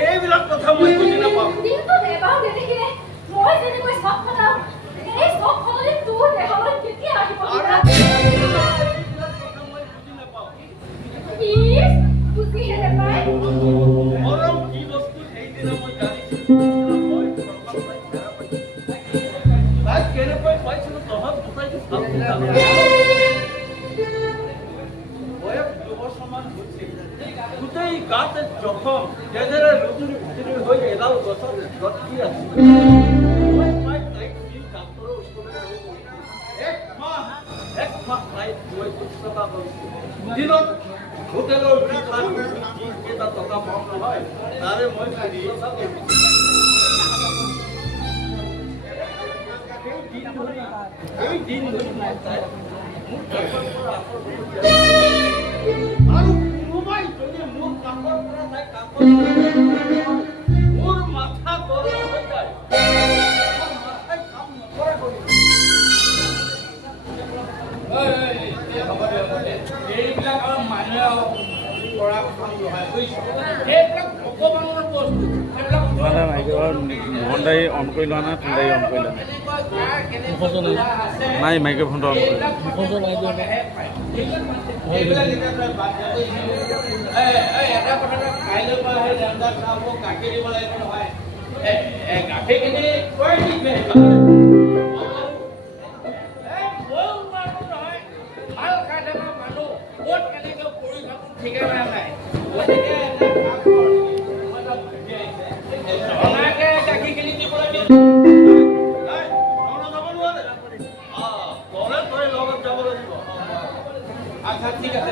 এইবিলাক কথা মই বুজি নাপাওঁ। গোটেই গাতে জখম যেনেৰে লুতুৰি ফুতুৰি হৈ এডাল গছত লটকি আছে। এক মাহ নাই মই শুশ্ৰূষা কৰিছোঁ। দিনত হোটেলৰ কেইটা টকা পাওঁ নহয় তাৰে মই শুশ্ৰূষা কৰিছোঁ। এই দিন ধৰি মই তাই মোৰ কাষৰ পৰা আৰু কোনোবাই যদি মোৰ কাষৰ পৰা তাই কাষৰ মোৰ মাথা গৰম হৈ যায়। মাথাই কাম নকৰা কৰি এইবিলাক আৰু মানুহে কৰা কাম নহয় বুজিছ। এইবিলাক ভগৱানৰ বস্তু। মোহন দাই অন কৰি লোৱা নাই, তোন দাই অন কৰি লোৱা নাই। মাইক্ৰফোনটো অন কৰি এটা কথা কাইলৈ পৰা সেই ৰান্ধাত গাখীৰ দিব লাগিব নহয়। গাখীৰখিনি কৈ দিবি। ভাল খাই থকা মানুহ ক'ত কেনেকৈ পৰি থাকোঁ ঠিকানা নাই। গাখীৰখিনি দিবলৈ দিওঁ। আচ্ছা ঠিক আছে।